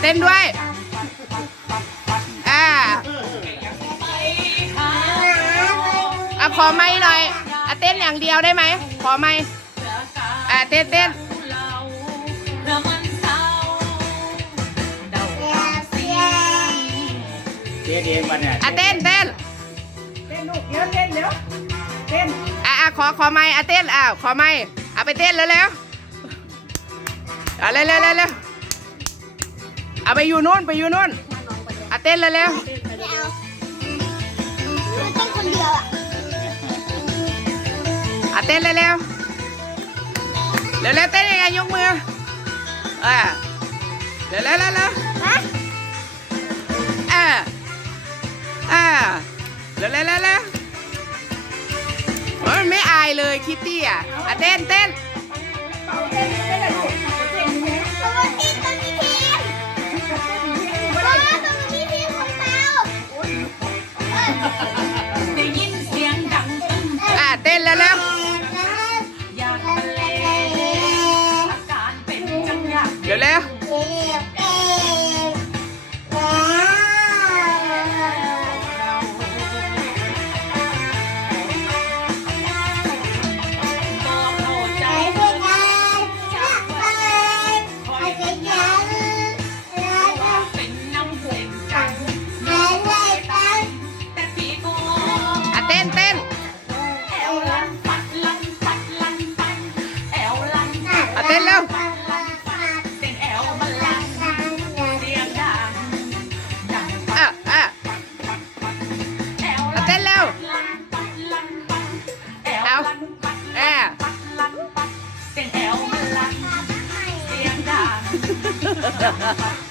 เต้นด้วย อ่าอะขอไม่หน่อยอะเต้นอย่างเดียวได้ไหม ขอไม่อะเต้นเต้น เจ๊เองวันเนี่ยอะเต้นเต้นเต้นลูกเดี๋ยวเต้นเดี๋ยวเต้นอะอะขอขอไม้อะเต้นอะขอไม้เอาไปเต้นเร็วๆอะเร็วเร็วเร็วเร็วเอาไปอยู่นู่นไปอยู่นู่นอะเต้นเร็วเร็วไม่เอาเต้นคนเดียวอะอะเต้นเร็วเร็วเร็วเร็วเต้นยังไงยกมืออะเร็วเร็วเร็วเร็ว เลยคิตตี้อะอะเต้นเต้นเ Ha ha ha!